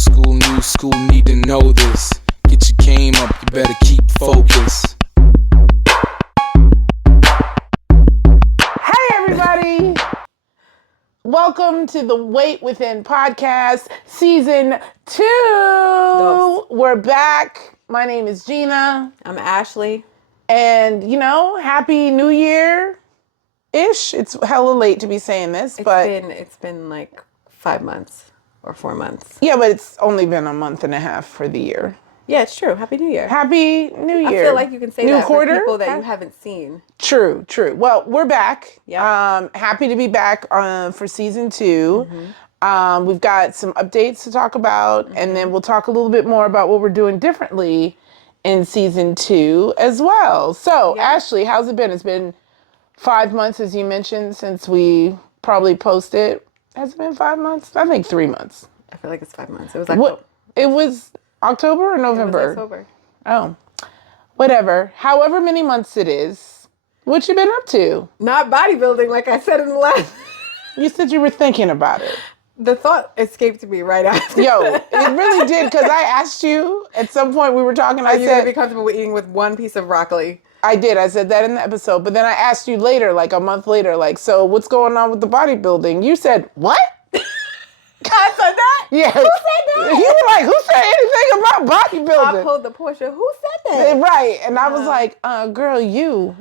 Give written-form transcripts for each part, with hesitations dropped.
Old school, new school, need to know this. Get your game up, you better keep focused. Hey everybody! Welcome to the Wait Within podcast, season 2. We're back. My name is Gina. I'm Ashley. And, happy New Year-ish. It's hella late to be saying this, It's been like 5 months or 4 months. Yeah, but it's only been a month and a half for the year. Yeah, it's true. Happy New Year. Happy New Year. I feel like you can say New that quarter? for people that you haven't seen. True. Well, we're back. Yeah. Happy to be back for season 2. We've got some updates to talk about, and then we'll talk a little bit more about what we're doing differently in season 2 as well. So, Ashley, how's it been? It's been 5 months, as you mentioned, since we probably posted. Has it been 5 months? I think 3 months. I feel like it's 5 months. It was like It was October or November? It was October. Oh, whatever. However many months it is. What you been up to? Not bodybuilding, like I said in the last. You said you were thinking about it. The thought escaped me right after. Yo, it really did, because I asked you at some point, we were talking. Are you going to be comfortable with eating with one piece of broccoli? I did. I said that in the episode, but then I asked you later, like a month later, like, so what's going on with the bodybuilding? You said, what? I said that? Yeah. Who said that? You were like, who said anything about bodybuilding? I pulled the Portia. Who said that? Right. And I was like, girl, you.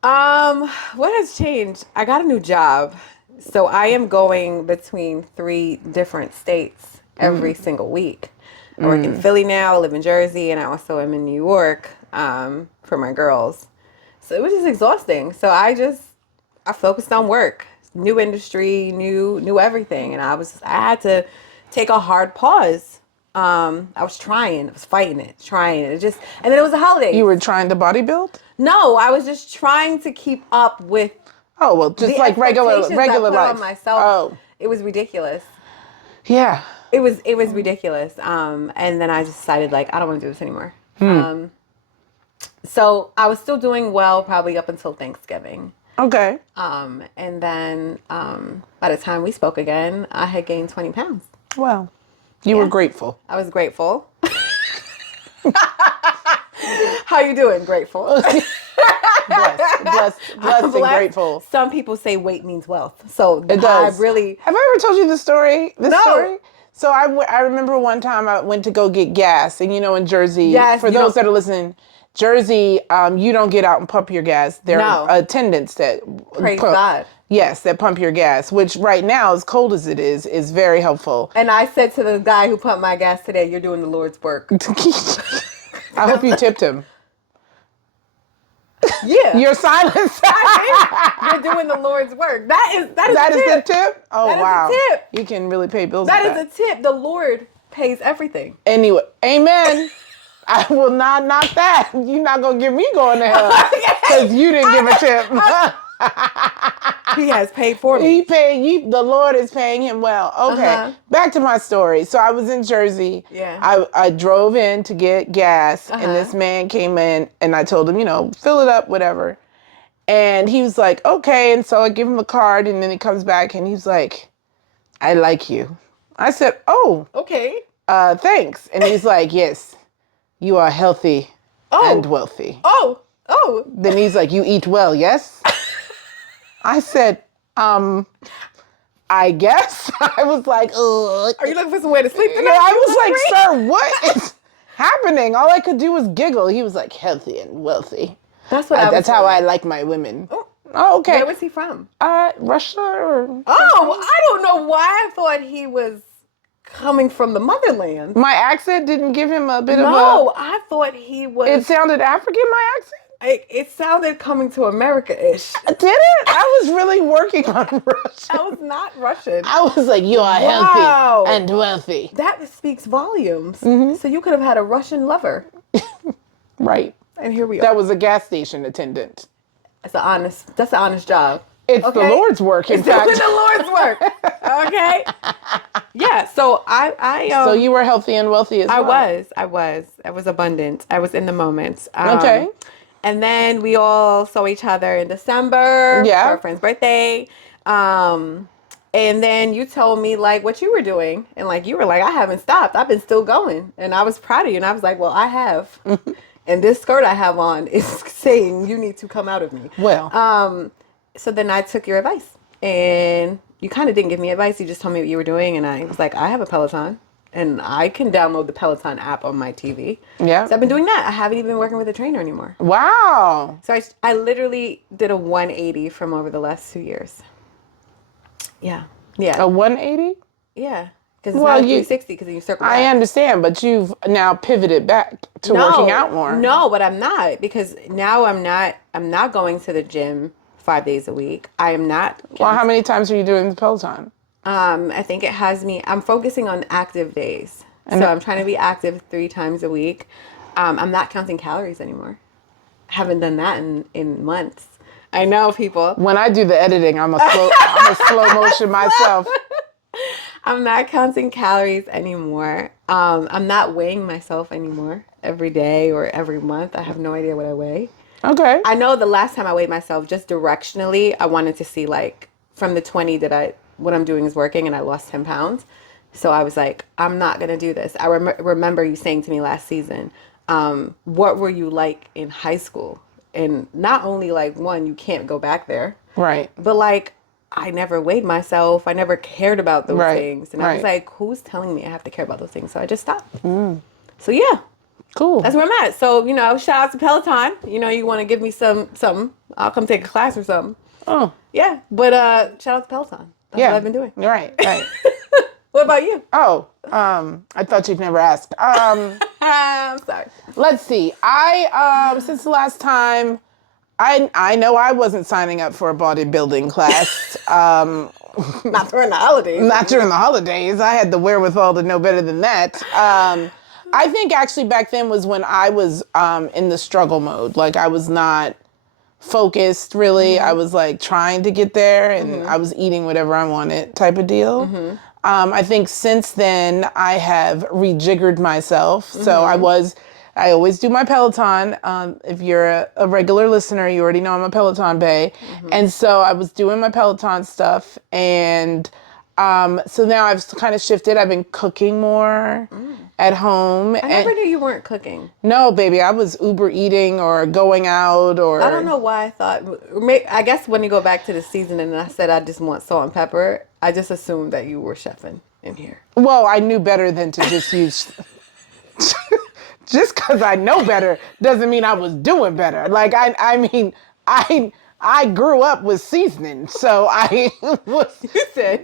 What has changed? I got a new job. So I am going between 3 different states every single week. I work in Philly now, I live in Jersey, and I also am in New York for my girls. So it was just exhausting. So I focused on work, new industry, new everything. And I had to take a hard pause. I was fighting it. And then it was a holiday. You were trying to bodybuild? No, I was just trying to keep up with Oh, well, just like regular I put life. on myself. Oh. It was ridiculous. Yeah. It was ridiculous. And then I just decided, like, I don't want to do this anymore. So I was still doing well probably up until Thanksgiving. Okay. And then by the time we spoke again, I had gained 20 pounds. Well, you were grateful. I was grateful. How you doing? Grateful. Blessed and grateful. Some people say weight means wealth. So it does. Have I ever told you the story? No. Story? So I remember one time I went to go get gas, and in Jersey, yes, for those that are listening, Jersey, you don't get out and pump your gas. There are attendants that Praise God. Yes, that pump your gas, which right now, as cold as it is very helpful. And I said to the guy who pumped my gas today, "You're doing the Lord's work." I hope you tipped him. Yeah. Your silence. You're doing the Lord's work. That is the tip? Oh, wow. That is a tip. You can really pay bills That with is a tip. The Lord pays everything. Anyway, amen. I will not knock that. You're not going to get me going to hell because you didn't give a tip. He has paid for me. The Lord is paying him well. Okay, Back to my story. So I was in Jersey. Yeah. I drove in to get gas, and this man came in, and I told him, fill it up, whatever. And he was like, okay. And so I give him the card, and then he comes back, and he's like, I like you. I said, oh. Okay. Thanks. And he's like, yes, you are healthy and wealthy. Oh. Then he's like, you eat well, yes? I said, I guess. I was like, ugh. Are you looking for some way to sleep tonight? Yeah, I was like, sir, what is happening? All I could do was giggle. He was like, healthy and wealthy. That's how I like my women. Oh, okay. Where was he from? Russia or... Oh, I don't know why I thought he was coming from the motherland. My accent didn't give him a bit of a... No, I thought he was... It sounded African, my accent? It sounded coming to America-ish. Did it? I was really working on Russian. I was not Russian. I was like, you are healthy and wealthy. That speaks volumes. So you could have had a Russian lover. Right. And here we are. That was a gas station attendant. That's an honest job. It's the Lord's work, in fact. It's the Lord's work. Okay. Yeah. So I so you were healthy and wealthy as well. I was abundant. I was in the moment. Okay. And then we all saw each other in December for our friend's birthday. And then you told me like what you were doing. And like you were like, I haven't stopped. I've been still going. And I was proud of you. And I was like, well, I have. And this skirt I have on is saying you need to come out of me. Well, So then I took your advice. And you kind of didn't give me advice. You just told me what you were doing. And I was like, I have a Peloton. And I can download the Peloton app on my TV. yeah. So I've been doing that. I haven't even been working with a trainer anymore. Wow. So I literally did a 180 from over the last 2 years. Yeah. Yeah. A 180? Yeah. Because it's Well, not a 360 because you circle back. I understand, but you've now pivoted back to working out more. No, but I'm not because now I'm not going to the gym 5 days a week. I am not. Well, how many times are you doing the Peloton? I think it has me. I'm focusing on active days, so I'm trying to be active 3 times a week. I'm not counting calories anymore. Haven't done that in months. I know people. When I do the editing, I'm a slow motion myself. I'm not counting calories anymore. I'm not weighing myself anymore every day or every month. I have no idea what I weigh. Okay. I know the last time I weighed myself, just directionally, I wanted to see like from the 20 that what I'm doing is working, and I lost 10 pounds. So I was like, I'm not going to do this. I remember you saying to me last season, what were you like in high school? And not only like, one, you can't go back there. Right. But like, I never weighed myself. I never cared about those things. And I was like, who's telling me I have to care about those things? So I just stopped. So yeah. Cool. That's where I'm at. So, shout out to Peloton. You want to give me something, I'll come take a class or something. Oh. Yeah. But shout out to Peloton. That's what I've been doing. Right. What about you? Oh, I thought you'd never ask. I'm sorry. Let's see. I since the last time, I know I wasn't signing up for a bodybuilding class. Not during the holidays. Not during the holidays. I had the wherewithal to know better than that. I think actually back then was when I was in the struggle mode. Like I was not focused really. I was like trying to get there, and I was eating whatever I wanted type of deal. I think since then I have rejiggered myself. So I always do my Peloton. If you're a regular listener, you already know I'm a Peloton bae. And so I was doing my Peloton stuff. And so now I've kind of shifted. I've been cooking more at home. I never knew you weren't cooking. No, baby. I was Uber eating or going out or... I don't know why I thought... I guess when you go back to the season and I said I just want salt and pepper, I just assumed that you were chefing in here. Well, I knew better than to just use... Just because I know better doesn't mean I was doing better. Like, I mean, I grew up with seasoning, so I was...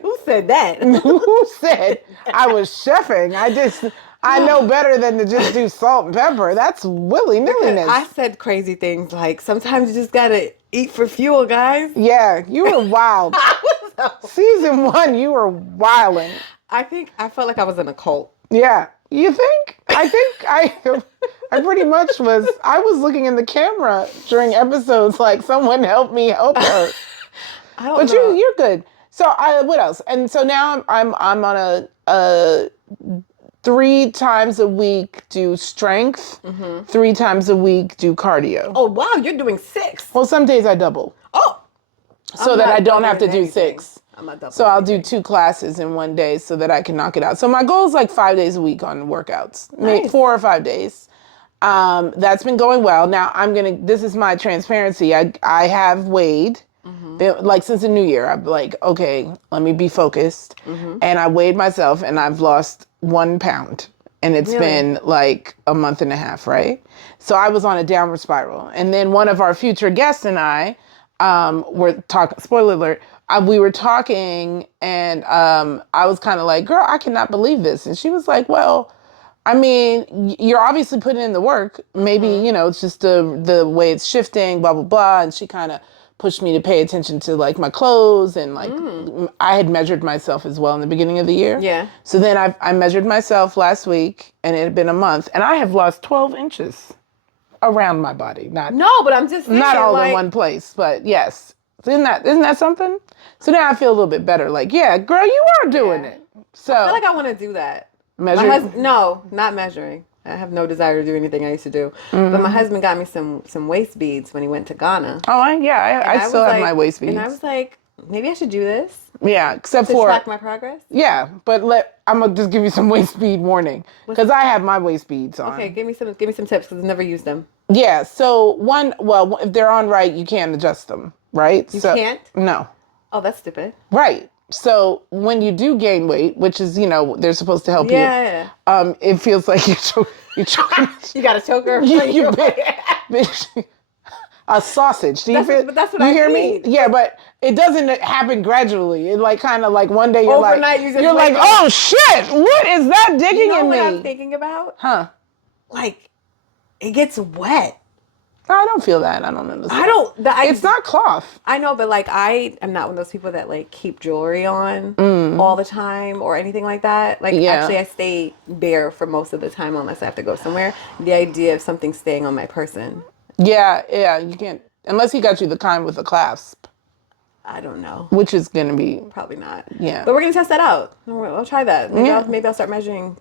Who said that? Who said I was chefing? I know better than to just do salt and pepper. That's willy-nilliness. I said crazy things like, sometimes you just gotta eat for fuel, guys. Yeah, you were wild. Season 1, you were wilding. I felt like I was in a cult. Yeah. You think? I pretty much was. I was looking in the camera during episodes like someone help me help her. I don't know. But you're good. So what else? And so now I'm on a 3 times a week do strength, 3 times a week do cardio. Oh wow, you're doing 6. Well, some days I double. Oh. So that I don't have to do 6. I'm not doubling. So I'll do 2 classes in one day so that I can knock it out. So my goal is like 5 days a week on workouts, maybe 4 or 5 days. That's been going well. Now this is my transparency. I have weighed, like since the new year. I'm like, okay, let me be focused. And I weighed myself and I've lost 1 pound. And it's been like a month and a half, right? So I was on a downward spiral. And then one of our future guests and I were talking, spoiler alert, we were talking and I was kind of like, girl, I cannot believe this. And she was like, well, I mean, you're obviously putting in the work. Maybe, it's just the way it's shifting, blah, blah, blah. And she kind of pushed me to pay attention to like my clothes and like I had measured myself as well in the beginning of the year. Yeah. So then I measured myself last week and it had been a month and I have lost 12 inches around my body. No, but I'm just saying, not all in one place, but yes. Isn't that something? So now I feel a little bit better. Like, yeah, girl, you are doing it. So I feel like I want to do that. Measure? No, not measuring. I have no desire to do anything I used to do. But my husband got me some waist beads when he went to Ghana. Oh, I still have my waist beads. And I was like, maybe I should do this Yeah, except to for track my progress. yeah, but I'm gonna just give you some waist speed warning because I have my waist speeds on. Okay, give me some tips because I've never used them. Yeah, so well, if they're on right, you can't adjust them, right? You So can't? no, Oh, that's stupid. right. So when you do gain weight, which is they're supposed to help you, Yeah. it feels like you're choking. You got a choker. you bitch, a sausage. Do you feel? But that's what you I hear need. me? Yeah, but it doesn't happen gradually. It like kind of like one day you're Overnight, like you're like, waking oh shit, what is that digging You know in what me? I'm thinking about? Huh? Like, it gets wet. I don't feel that. I don't understand. I don't. It's not cloth. I know, but like I am not one of those people that like keep jewelry on all the time or anything like that. Like actually I stay bare for most of the time unless I have to go somewhere. The idea of something staying on my person. Yeah, you can't unless he got you the kind with a clasp, I don't know. which is gonna be Probably not. Yeah. But we're gonna test that out. We'll try that. Maybe I'll start measuring.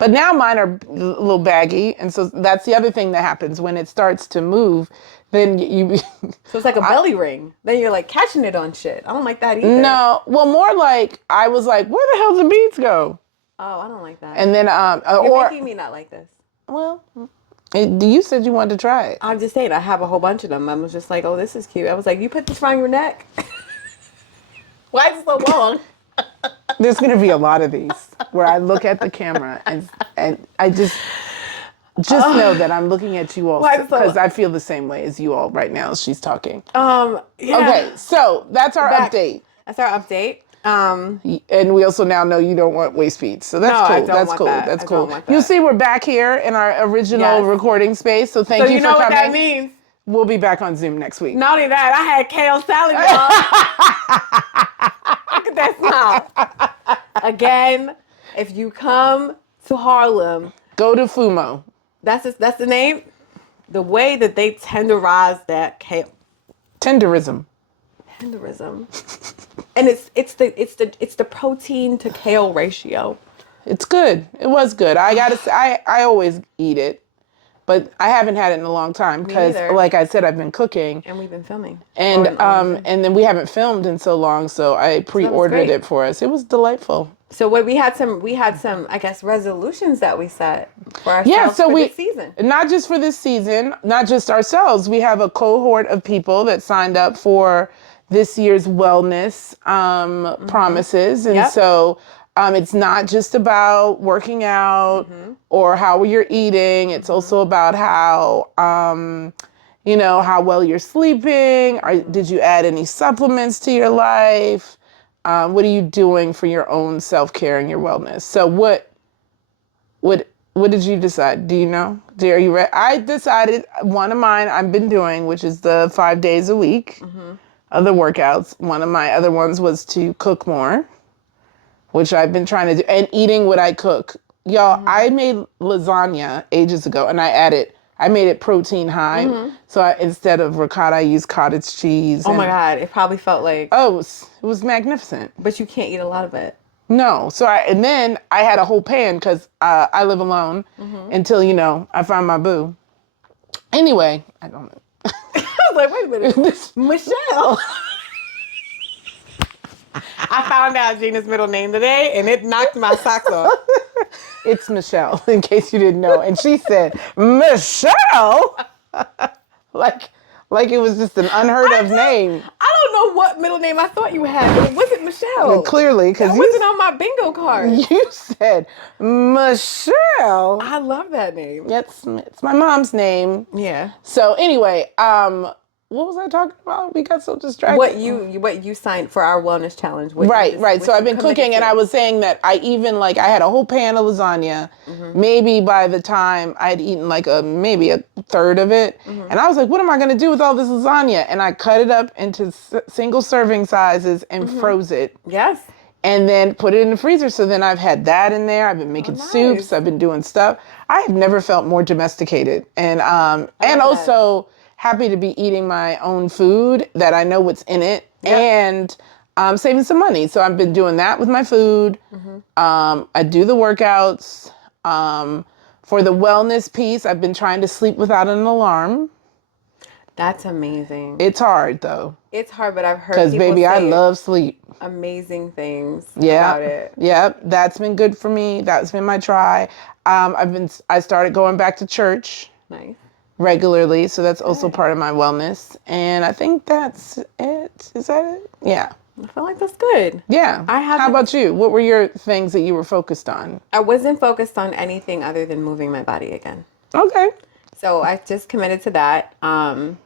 But now mine are a little baggy, and so that's the other thing that happens when it starts to move. Then you so it's like a belly ring. Then you're like catching it on shit. I don't like that either. No, well, more like I was like, where the hell did the beads go? Oh, I don't like that. And then You're making me not like this. Well, you said you wanted to try it. I'm just saying I have a whole bunch of them. I was just like, oh, this is cute. I was like, you put this around your neck? Why is it so long? There's gonna be a lot of these where I look at the camera and I just know that I'm looking at you all because I feel the same way as you all right now as she's talking. Yeah. Okay, so that's our update. That's our update. And we also now know you don't want waist beads, so that's cool. That's cool. That's cool. You'll see we're back here in our original recording space. So thank you for coming. So you know what that means? We'll be back on Zoom next week. Not only that, I had kale salad, y'all. Look at that smile. Again, if you come to Harlem, go to Fumo. That's the name. The way that they tenderize that kale. Tenderism. And it's the protein to kale ratio. It's good. It was good. I gotta say, I always eat it, but I haven't had it in a long time because, like I said, I've been cooking and we've been filming, and then we haven't filmed in so long, so I pre-ordered it for us. It was delightful. So we had some I guess resolutions that we set for ourselves for this season. Not just for this season, not just ourselves. We have a cohort of people that signed up for this year's wellness promises, and so it's not just about working out or how you're eating. It's also about how how well you're sleeping. Did you add any supplements to your life? What are you doing for your own self-care and your wellness? So what did you decide? Do you know? Are you ready? I decided one of mine I've been doing, which is the 5 days a week of the workouts. One of my other ones was to cook more, which I've been trying to do, and eating what I cook. Y'all, I made lasagna ages ago, and I made it protein high. So instead of ricotta, I used cottage cheese. Oh my God, it probably felt like... Oh, it was magnificent. But you can't eat a lot of it. No. So and then I had a whole pan because I live alone until, I find my boo. Anyway, I don't know. I was like, wait a minute. Michelle. I found out Gina's middle name today, and it knocked my socks off. It's Michelle, in case you didn't know. And she said, Michelle? like it was just an unheard of name. I don't know what middle name I thought you had, but it wasn't Michelle. Well, clearly, because it wasn't on my bingo card. You said Michelle. I love that name. It's my mom's name. Yeah. So anyway, what was I talking about? We got so distracted. What you signed for our wellness challenge. Right. So I've been cooking, and I was saying that I even I had a whole pan of lasagna. Maybe by the time I had eaten maybe a third of it, and I was like, what am I going to do with all this lasagna? And I cut it up into single serving sizes and froze it. Yes. And then put it in the freezer. So then I've had that in there. I've been making soups. I've been doing stuff. I have never felt more domesticated, and also happy to be eating my own food that I know what's in it, and saving some money. So I've been doing that with my food. I do the workouts. For the wellness piece, I've been trying to sleep without an alarm. That's amazing. It's hard though. It's hard, but I've heard Because people baby, say I love sleep. amazing things Yeah. about it. Yep. That's been good for me. That's been my try. I started going back to church Nice. regularly, so that's also Good. part of my wellness. And I think that's it. Is that it? Yeah. I feel like that's good. Yeah. I haven't- How about you? What were your things that you were focused on? I wasn't focused on anything other than moving my body again. Okay. So I just committed to that. I'm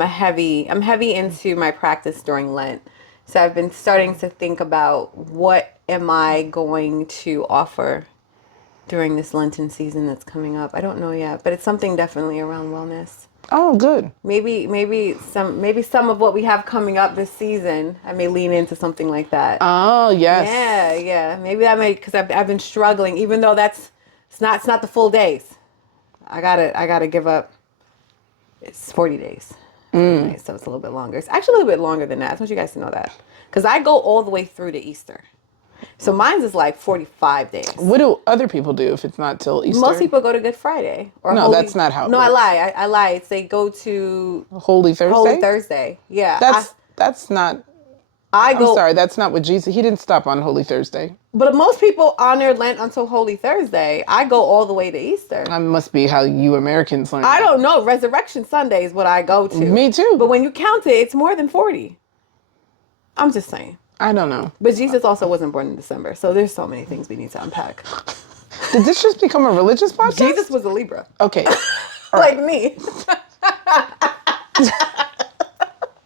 heavy into my practice during Lent. So I've been starting to think about what am I going to offer during this Lenten season that's coming up. I don't know yet, but it's something definitely around wellness. Oh, good. Maybe some of what we have coming up this season, I may lean into something like that. Oh, yes. Yeah. Maybe that may, because I've been struggling, even though it's not the full days. I gotta give up. It's 40 days. So it's a little bit longer. It's actually a little bit longer than that. I just want you guys to know that. Because I go all the way through to Easter. So mine's is like 45 days. What do other people do if it's not till Easter? Most people go to Good Friday. Or No, that's not how it works. I lie. I lie. It's they go to Holy Thursday? Holy Thursday. Yeah. That's not... I'm sorry, that's not what Jesus... He didn't stop on Holy Thursday. But most people honor Lent until Holy Thursday. I go all the way to Easter. That must be how you Americans learn. I don't know. Resurrection Sunday is what I go to. Me too. But when you count it, it's more than 40. I'm just saying. I don't know. But Jesus also wasn't born in December. So there's so many things we need to unpack. Did this just become a religious podcast? Jesus was a Libra. Okay. Like me.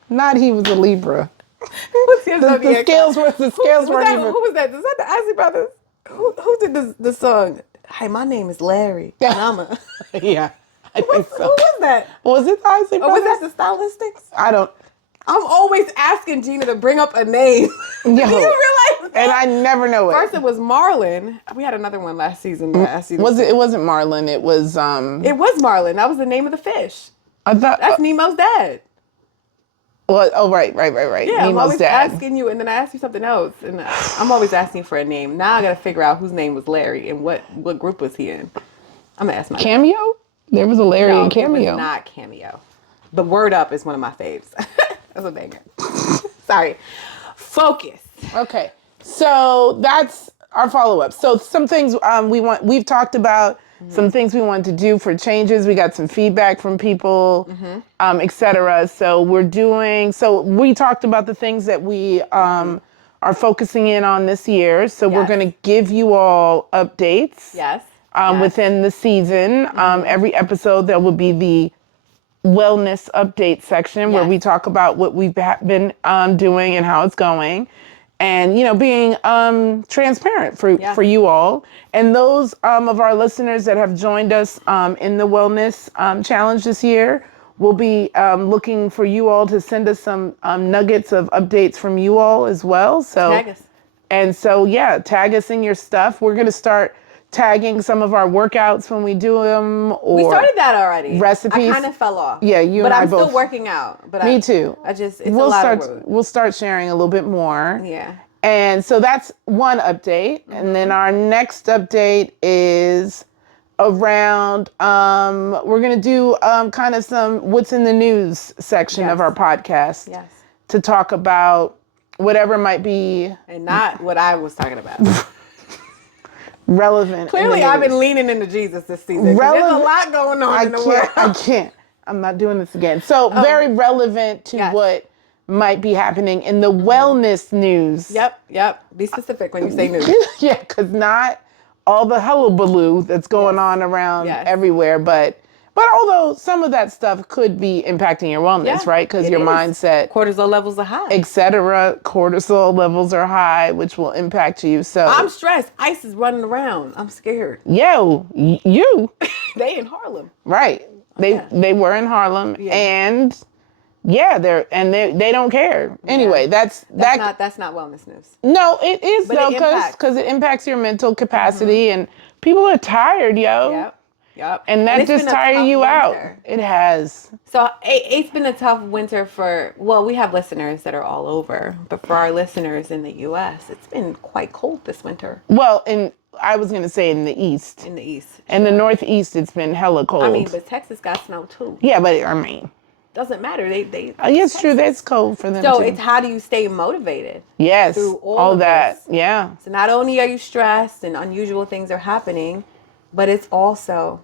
Not he was a Libra. What's your The zodiac scales sign? were the scales weren't even... Who was that? Is that the Isley Brothers? Who did the song? Hi, my name is Larry. And I'm a... Yeah, I think Who so. was that? Was it the Isley Or was Brothers? that the Stylistics? I don't... I'm always asking Gina to bring up a name. Do you realize that? And I never know it. First it was Marlon. We had another one last season. That I asked you to Was it? It wasn't Marlin. It was... It was Marlon. That was the name of the fish. I thought... That's Nemo's dad. well, oh, right. Yeah, I'm Nemo's always dad. asking you, and then I asked you something else, and I'm always asking for a name. Now I gotta figure out whose name was Larry and what group was he in. I'm gonna ask my Cameo? There was a Larry No, in Cameo. it was not Cameo. The Word Up is one of my faves. That's a banger. Sorry. Focus. Okay, so that's our follow-up. So some things we've talked about, some things we want to do for changes. We got some feedback from people, etc. So we talked about the things that we are focusing in on this year. So we're Yes. going to give you all updates. Yes. Within the season. Every episode there will be the wellness update section where Yes. we talk about what we've been doing and how it's going, and being transparent for you all. And those of our listeners that have joined us in the wellness challenge this year, we'll be looking for you all to send us some nuggets of updates from you all as well. So Tag us. And so tag us in your stuff. We're gonna start tagging some of our workouts when we do them, or We started that already. recipes. I kind of fell off. Yeah, you but and I I'm still both. working out. But Me too. It's a lot of work. We'll start sharing a little bit more. Yeah. And so that's one update. And then our next update is around, we're going to do kind of some what's in the news section of Yes. our podcast Yes. to talk about whatever might be And not what I was talking about. relevant. in Clearly, the I've news. been leaning into Jesus this season. 'Cause There's a lot going on in the world. I can't. I'm not doing this again. So very relevant to Yes. what might be happening in the wellness news. Yep. Be specific when you say news. Yeah, because not all the hullabaloo that's going on around Yes. everywhere, but although some of that stuff could be impacting your wellness, Yeah, right? Because it your is. mindset, Cortisol levels are high. etc., cortisol levels are high, which will impact you. So I'm stressed. ICE is running around. I'm scared. you They in Harlem. right? They were in Harlem, and they don't care. Anyway, that's That's not wellness news. no, it is But though, it impacts. because it impacts your mental capacity, and people are tired, yo. Yep. And that it's just been a tires tough you out. winter. It has. So it's been a tough winter we have listeners that are all over, but for our listeners in the U.S., it's been quite cold this winter Well, I was gonna say in the east, in the East. in the Northeast, it's been hella cold. I mean, but Texas got snow too. yeah, but I mean, doesn't matter. They Yeah, it's true. That's cold for them So too. it's how do you stay motivated? Yes, Through all of that. this. Yeah. So not only are you stressed and unusual things are happening, but it's also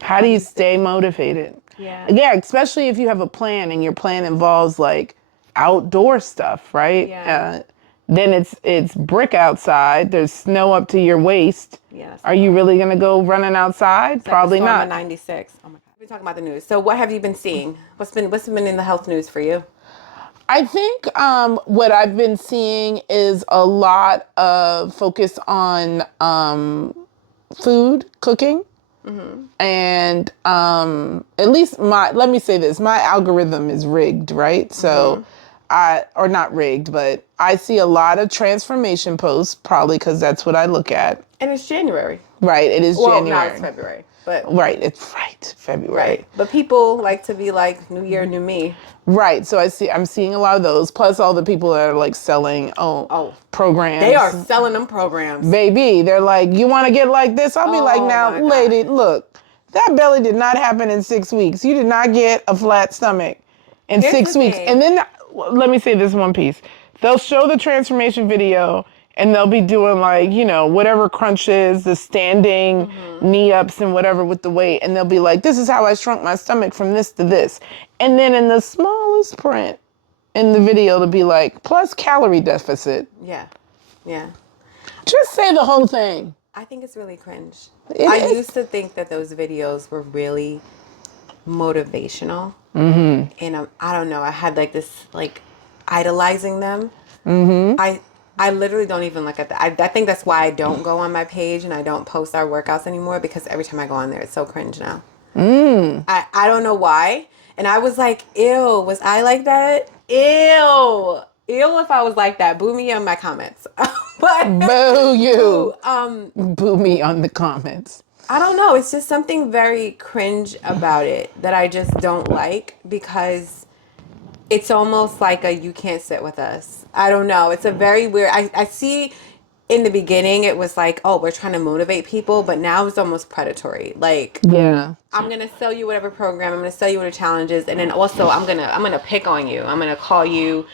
How do you stay motivated? Yeah. Yeah, especially if you have a plan and your plan involves like outdoor stuff, right? Yeah. Then it's brick outside. There's snow up to your waist. Yes. Are you really gonna go running outside? It's like Probably the storm not. of '96. Oh my God. We've been talking about the news. So what have you been seeing? What's been in the health news for you? I think what I've been seeing is a lot of focus on food, cooking. And at least let me say this, my algorithm is rigged, right? So or not rigged, but I see a lot of transformation posts, probably because that's what I look at. And it's January. Right, it is Well, January. now it's February. But Right, it's February. right. But people like to be like, New Year, new me. Right, so I'm seeing a lot of those, plus all the people that are like selling programs. They are selling them programs. Baby, they're like, you want to get like this? I'll be like, Oh, now, my God. lady, look, that belly did not happen in 6 weeks. You did not get a flat stomach in Here's 6 the weeks. thing. And then, let me say this one piece. They'll show the transformation video and they'll be doing like, whatever crunches, the standing knee ups and whatever with the weight. And they'll be like, this is how I shrunk my stomach from this to this. And then in the smallest print in the video, to be like, plus calorie deficit. Yeah. Yeah. Just say the whole thing. I think it's really cringe. It I is. used to think that those videos were really motivational. Mm-hmm. And I don't know. I had like this, like, idolizing them. Mm-hmm. I literally don't even look at that. I think that's why I don't go on my page and I don't post our workouts anymore, because every time I go on there, it's so cringe now. I don't know why. And I was like, ew, was I like that? Ew. Ew if I was like that. Boo me on my comments. But Boo you. Boo, Boo me on the comments. I don't know. It's just something very cringe about it that I just don't like, because it's almost like you can't sit with us. I don't know. It's a very weird. I see in the beginning it was like, oh, we're trying to motivate people, but now it's almost predatory. Like, Yeah. I'm gonna sell you whatever program. I'm gonna sell you what the challenge is, and then also I'm gonna pick on you. I'm gonna call you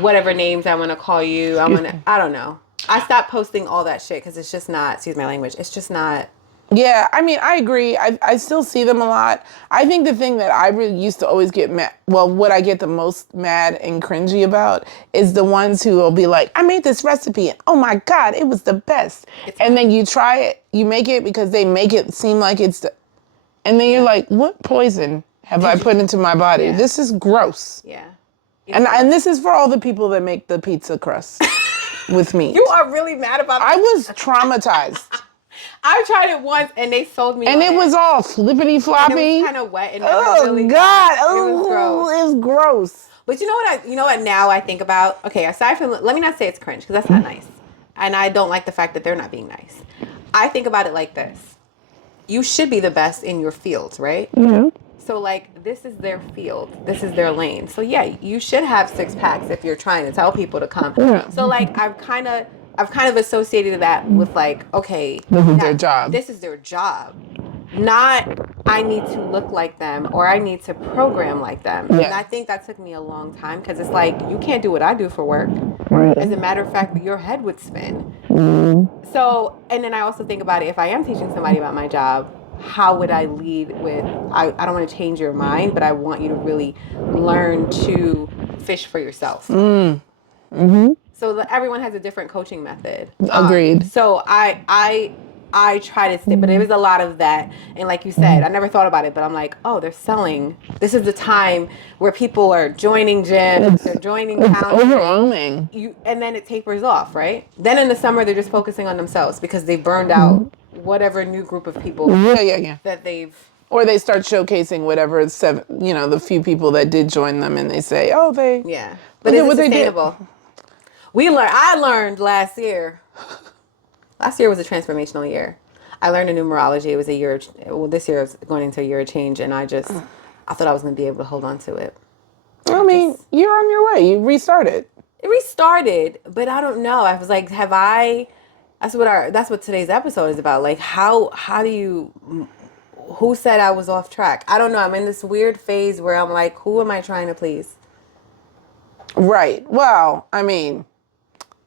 whatever names I want to call you. I don't know. I stopped posting all that shit because it's just not. Excuse my language. It's just not. Yeah, I mean, I agree. I still see them a lot. I think the thing that I really used to always get mad, well, what I get the most mad and cringy about is the ones who will be like, I made this recipe and oh my God, it was the best. And then you try it, you make it because they make it seem like it's and then you're like, what poison have I put into my body? Yeah. This is gross. Yeah. And this is for all the people that make the pizza crust with meat. You are really mad about that. I was traumatized. I tried it once and they sold me. And it was all flippity floppy. And it was kind of wet and oh really God! It was gross. It was gross. But you know what? Now I think about. Okay, aside from, let me not say it's cringe because that's not nice, and I don't like the fact that they're not being nice. I think about it like this: you should be the best in your field, right? Yeah. So like, this is their field, this is their lane. So yeah, you should have 6 packs if you're trying to tell people to come. Yeah. So like, I've kind of associated that with like, okay, This is their job. This is their job. Not I need to look like them or I need to program like them. Yeah. And I think that took me a long time because it's like, you can't do what I do for work. Right. As a matter of fact, your head would spin. Mm. So, and then I also think about it, if I am teaching somebody about my job, how would I lead with, I don't want to change your mind, but I want you to really learn to fish for yourself. Mm-hmm. So everyone has a different coaching method. Agreed. So I try to stick, but it was a lot of that. And like you said, I never thought about it, but I'm like, oh, they're selling. This is the time where people are joining gyms, they're joining It's towns. overwhelming. And then it tapers off, right? Then in the summer, they're just focusing on themselves because they burned out whatever new group of people Yeah. that they've. Or they start showcasing whatever the few people that did join them, and they say, "Oh, they." Yeah, but Look at it's what they did. sustainable. I learned last year. Last year was a transformational year. I learned a numerology. It was a year. Well, this year is going into a year of change, and I thought I was going to be able to hold on to it. I mean, you're on your way. You restarted. It restarted, but I don't know. I was like, have I? That's what today's episode is about. Like, how do you? who said I was off track? I don't know. I'm in this weird phase where I'm like, who am I trying to please? Right. Well, I mean,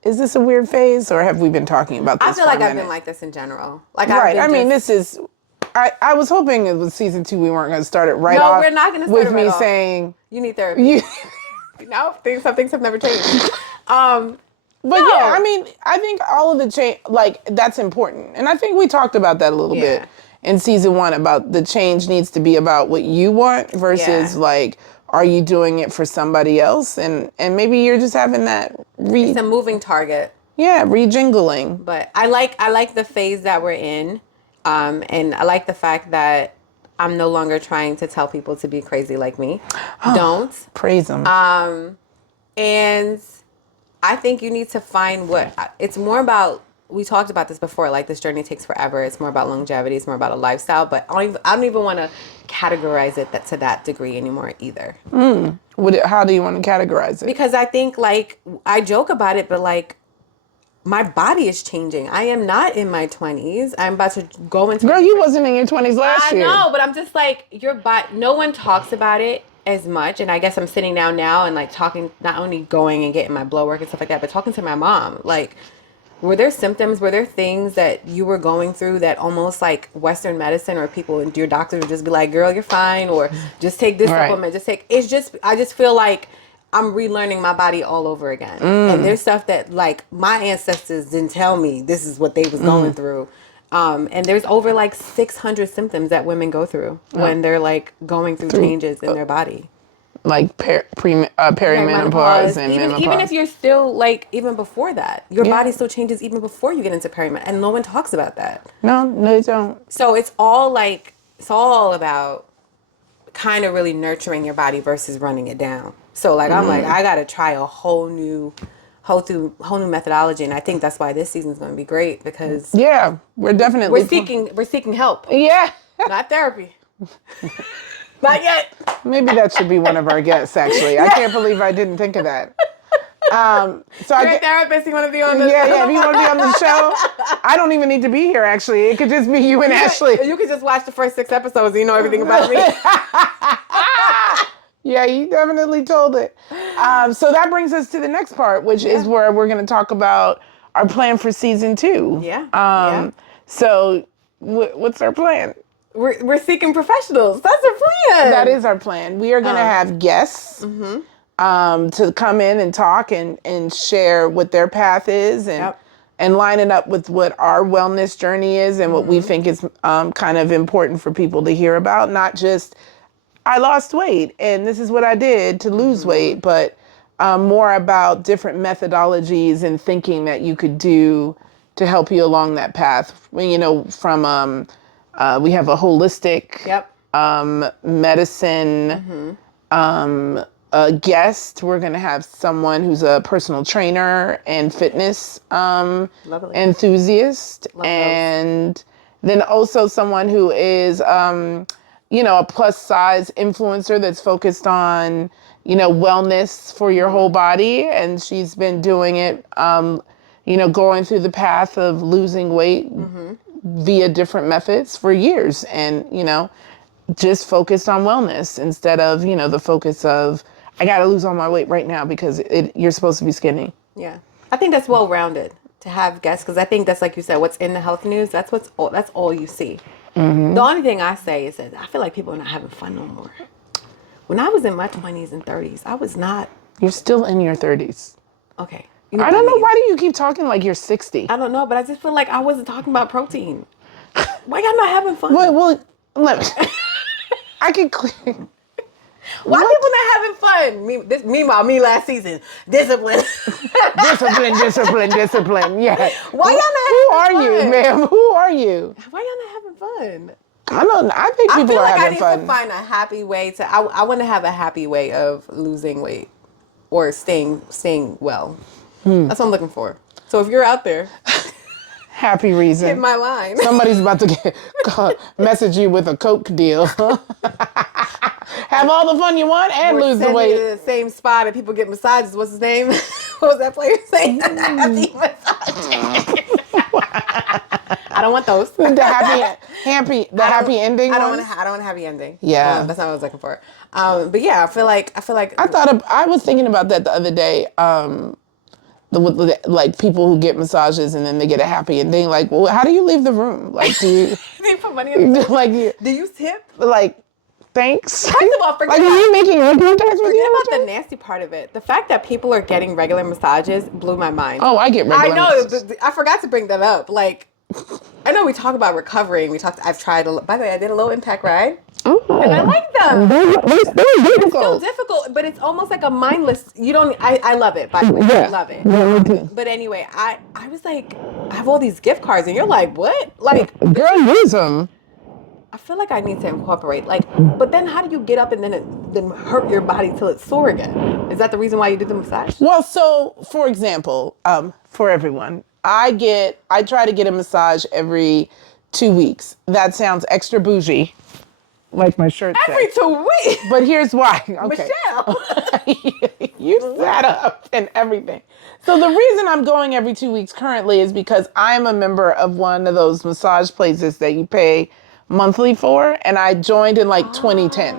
is this a weird phase, or have we been talking about this I feel for like a I've minute? been like this in general. Like Right. I've I been mean, just, this is. I was hoping it was season 2. We weren't going to start it right No, off. we're not gonna start with it right me off. saying you need therapy. you. No, some things have never changed. But No. yeah, I mean, I think all of the change, like, that's important. And I think we talked about that a little Yeah. bit in season 1 about the change needs to be about what you want versus Yeah. like, are you doing it for somebody else? And maybe you're just having that It's a moving target. rejingling. But I like the phase that we're in. And I like the fact that I'm no longer trying to tell people to be crazy like me. Don't. Praise them. And I think you need to find it's more about, we talked about this before, like this journey takes forever. It's more about longevity. It's more about a lifestyle, but I don't even want to categorize it to that degree anymore either. How do you want to categorize it? Because I think, like, I joke about it, but like, my body is changing. I am not in my 20s. I'm about to go into... Girl, you wasn't in your 20s last year. I know, but I'm just like, your body... No one talks about it as much, and I guess I'm sitting down now and like talking, not only going and getting my blood work and stuff like that, but talking to my mom. Like, were there symptoms, were there things that you were going through that almost like Western medicine or people, your doctors would just be like, girl, you're fine, or just take this supplement, I just feel like I'm relearning my body all over again. And there's stuff that like my ancestors didn't tell me this is what they was going through. And there's over like 600 symptoms that women go through when they're like going through changes in their body. Like perimenopause and menopause. Even if you're still like, even before that, your body still changes even before you get into perimenopause. And no one talks about that. No, they don't. So it's all about kind of really nurturing your body versus running it down. So like, I'm like, I got to try a whole new methodology. And I think that's why this season's going to be great, because we're definitely we're seeking help. Yeah. Not therapy. Not yet. Maybe that should be one of our guests, actually. I can't believe I didn't think of that. So You're a therapist, you want to be on the Yeah, if you want to be on the show, I don't even need to be here, actually. It could just be you and Ashley. You could just watch the first 6 episodes and you know everything about me. Yeah, you definitely told it. So that brings us to the next part, which is where we're going to talk about our plan for season 2. Yeah. So what's our plan? We're seeking professionals. That's our plan. That is our plan. We are going to have guests to come in and talk and share what their path is and line it up with what our wellness journey is and what we think is kind of important for people to hear about. Not just, I lost weight and this is what I did to lose weight, but more about different methodologies and thinking that you could do to help you along that path. You know, from we have a holistic medicine guest. We're going to have someone who's a personal trainer and fitness enthusiast. And then also someone who is, a plus size influencer that's focused on, wellness for your whole body. And she's been doing it, going through the path of losing weight via different methods for years, and just focused on wellness instead of the focus of I gotta lose all my weight right now because you're supposed to be skinny. I think that's well rounded to have guests, because I think that's, like you said, what's in the health news, that's all you see. The only thing I say is that I feel like people are not having fun no more. When I was in my 20s and 30s, I was not. You're still in your 30s. Okay. I don't know. Why do you keep talking like you're 60? I don't know, but I just feel like I wasn't talking about protein. Why y'all not having fun? Well, let me. I can clear. Why people not having fun? Meanwhile, me last season, discipline. discipline. Yeah. Why y'all not having fun? Who are you, ma'am? Who are you? Why y'all not having fun? I don't know. I think people are having fun. I need to find a happy way to. I want to have a happy way of losing weight or staying well. That's what I'm looking for. So if you're out there, happy reason. hit my line. Somebody's about to message you with a Coke deal. Have all the fun you want and lose the weight. The same spot and people get massages. What's his name? What was that player saying? Happy massage. I don't want those. The happy ending. I don't ones? want a happy ending. Yeah. That's not what I was looking for. But yeah, I feel like I was thinking about that the other day. Like people who get massages and then they get a happy ending. Like, well, how do you leave the room? Like, do you do you put money in the like do you tip? like? Thanks. First of all, like, are you making eye contact with Forget you? about the nasty part of it. The fact that people are getting regular massages blew my mind. Oh, I get regular. I know. massages. I forgot to bring that up. Like, I know we talk about recovering. I've tried. By the way, I did a low impact ride, Oh. and I like them. They're It's difficult. still difficult, but it's almost like a mindless. You don't. I love it. By the way, I love it. Yeah, me too. But anyway, I was like, I have all these gift cards, and you're like, what? Like, Girl, use them. I feel like I need to incorporate, like, but then how do you get up and then hurt your body till it's sore again? Is that the reason why you did the massage? Well, so for example, for everyone, I try to get a massage every 2 weeks. That sounds extra bougie, like my shirt says. Every 2 weeks. But here's why. Okay. Michelle. You sat up and everything. So the reason I'm going every 2 weeks currently is because I'm a member of one of those massage places that you pay monthly for, and I joined in like 2010.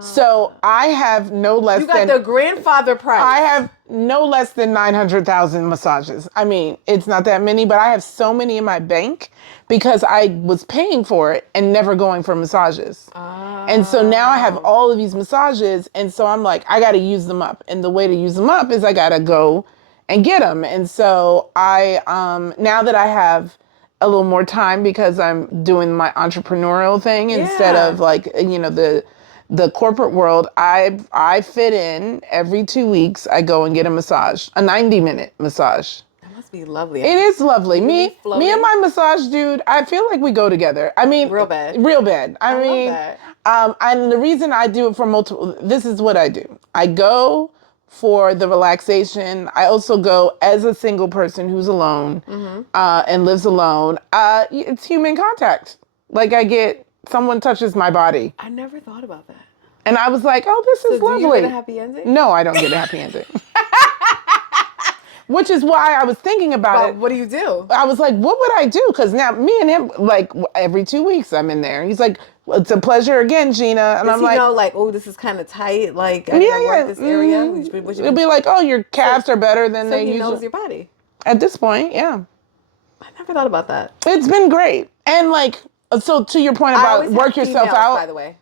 So I have no less You got than the grandfather price. I have no less than 900,000 massages. I mean, it's not that many, but I have so many in my bank because I was paying for it and never going for massages. And so now I have all of these massages, and so I'm like, I got to use them up. And the way to use them up is I got to go and get them. And so I now that I have a little more time because I'm doing my entrepreneurial thing instead of like, the corporate world, I fit in every 2 weeks. I go and get a massage, a 90-minute massage. That must be lovely. It is lovely. Me and my massage dude, I feel like we go together. I mean, Real bad. I mean, love that. and the reason I do it for multiple, this is what I do. I go for the relaxation. I also go as a single person who's alone and lives alone. It's human contact. Like someone touches my body. I never thought about that. And I was like, oh, this is lovely. Do you get a happy ending? No, I don't get a happy ending. Which is why I was thinking about it. What do you do? I was like, what would I do? Because now me and him, like every 2 weeks I'm in there. He's like, well, it's a pleasure again, Gina. And I'm like, like, oh, this is kind of tight. Like, I gotta work this area. It'll be like, oh, your calves are better than they usually. So he knows your body. At this point, yeah. I never thought about that. It's been great. And like, so to your point about work yourself out. By the way.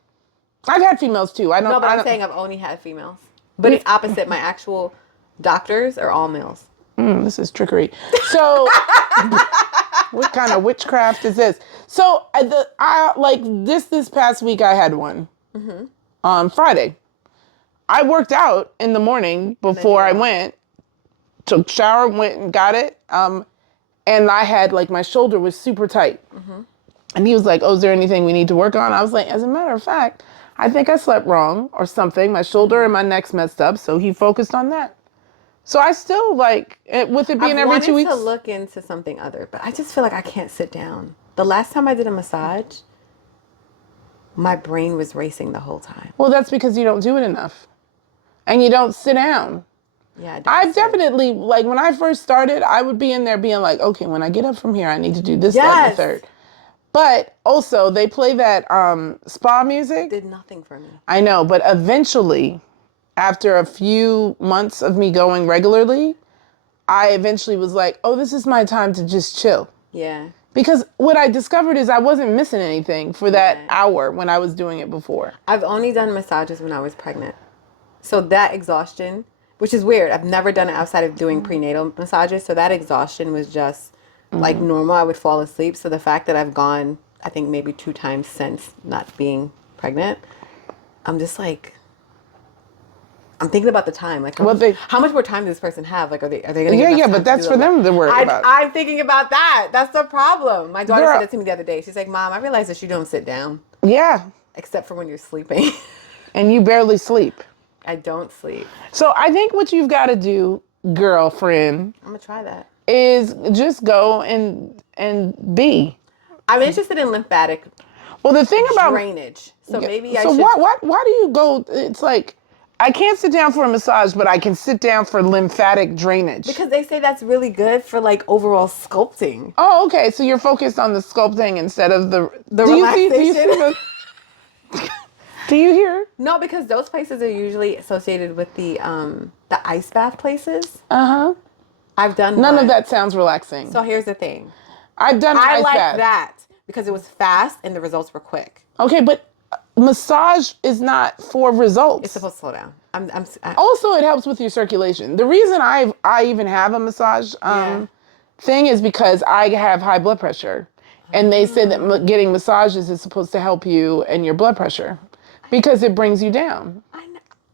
I've had females too. No, but I'm saying I've only had females. But it's opposite. My actual doctors are all males. This is trickery. So, what kind of witchcraft is this? So, this past week I had one on Friday. I worked out in the morning before I went, took shower, went and got it. And I had my shoulder was super tight. And he was like, oh, is there anything we need to work on? I was like, as a matter of fact, I think I slept wrong or something. My shoulder and my neck's messed up. So he focused on that. So I still with it being every 2 weeks. I wanted to look into something other, but I just feel like I can't sit down. The last time I did a massage, my brain was racing the whole time. Well, that's because you don't do it enough. And you don't sit down. Yeah, I've definitely, when I first started, I would be in there being like, okay, when I get up from here, I need to do this, that, and the third. But also, they play that spa music. Did nothing for me. I know, but eventually, after a few months of me going regularly, I eventually was like, oh, this is my time to just chill. Yeah. Because what I discovered is I wasn't missing anything for that hour when I was doing it before. I've only done massages when I was pregnant. So that exhaustion, which is weird. I've never done it outside of doing prenatal massages. So that exhaustion was just like normal. I would fall asleep. So the fact that I've gone, I think maybe 2 times since not being pregnant, I'm just like, I'm thinking about the time. Like, how much more time does this person have? Like, are they going to get enough time but that's for them to worry about. I'm thinking about that. That's the problem. My daughter said it to me the other day. She's like, Mom, I realize that you don't sit down. Yeah. Except for when you're sleeping. And you barely sleep. I don't sleep. So I think what you've got to do, girlfriend, I'm going to try that. Is just go and be. I'm interested in lymphatic the thing about drainage. So maybe I should. So why do you go? It's like, I can't sit down for a massage, but I can sit down for lymphatic drainage. Because they say that's really good for like overall sculpting. Oh, okay. So you're focused on the sculpting instead of the relaxation. Do you hear? No, because those places are usually associated with the ice bath places. Uh-huh. I've done None one. of that sounds relaxing. So here's the thing. I've done I ice like bath. that because it was fast and the results were quick. Okay, but massage is not for results. It's supposed to slow down. Also, it helps with your circulation. The reason I even have a massage thing is because I have high blood pressure. And they said that getting massages is supposed to help you and your blood pressure because it brings you down.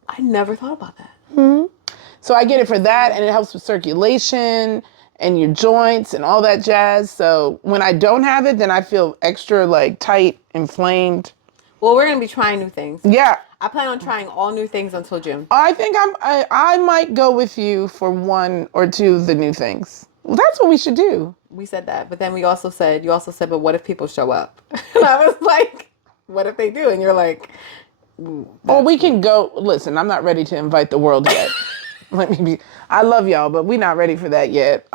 I never thought about that. So I get it for that, and it helps with circulation and your joints and all that jazz. So when I don't have it, then I feel extra like tight, inflamed. Well, we're going to be trying new things. Yeah. I plan on trying all new things until June. I think I might go with you for one or two of the new things. Well, that's what we should do. We said that, but then you also said, but what if people show up? And I was like, what if they do? And you're like, or we can go, listen, I'm not ready to invite the world yet. I love y'all, but we're not ready for that yet.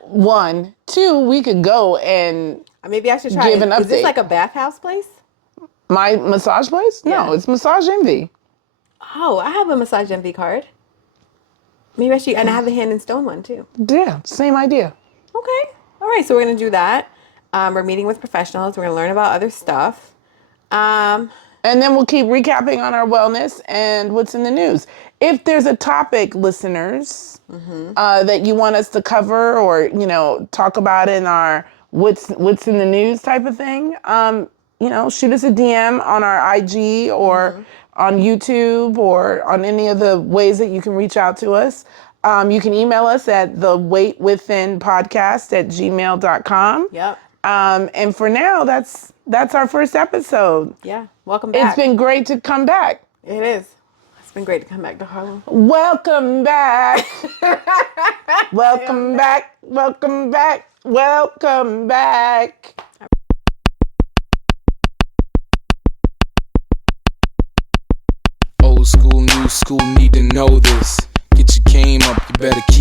One, two, we could go and maybe I should try. Give an update. Is this like a bathhouse place? My massage place? No, it's Massage Envy. Oh, I have a Massage Envy card. Maybe I should, and I have the Hand and Stone one too. Yeah, same idea. Okay. All right, so we're going to do that. We're meeting with professionals. We're going to learn about other stuff. And then we'll keep recapping on our wellness and what's in the news. If there's a topic, listeners, that you want us to cover or, talk about in our what's in the news type of thing, shoot us a DM on our IG or on YouTube or on any of the ways that you can reach out to us. You can email us at theweightwithinpodcast@gmail.com. Yep. And for now, that's our first episode. Yeah. Welcome back. It's been great to come back. It is. It's been great to come back to Harlem. Welcome back. Welcome back. Welcome back. Welcome back. Old school, new school, need to know this. Get your game up, you better keep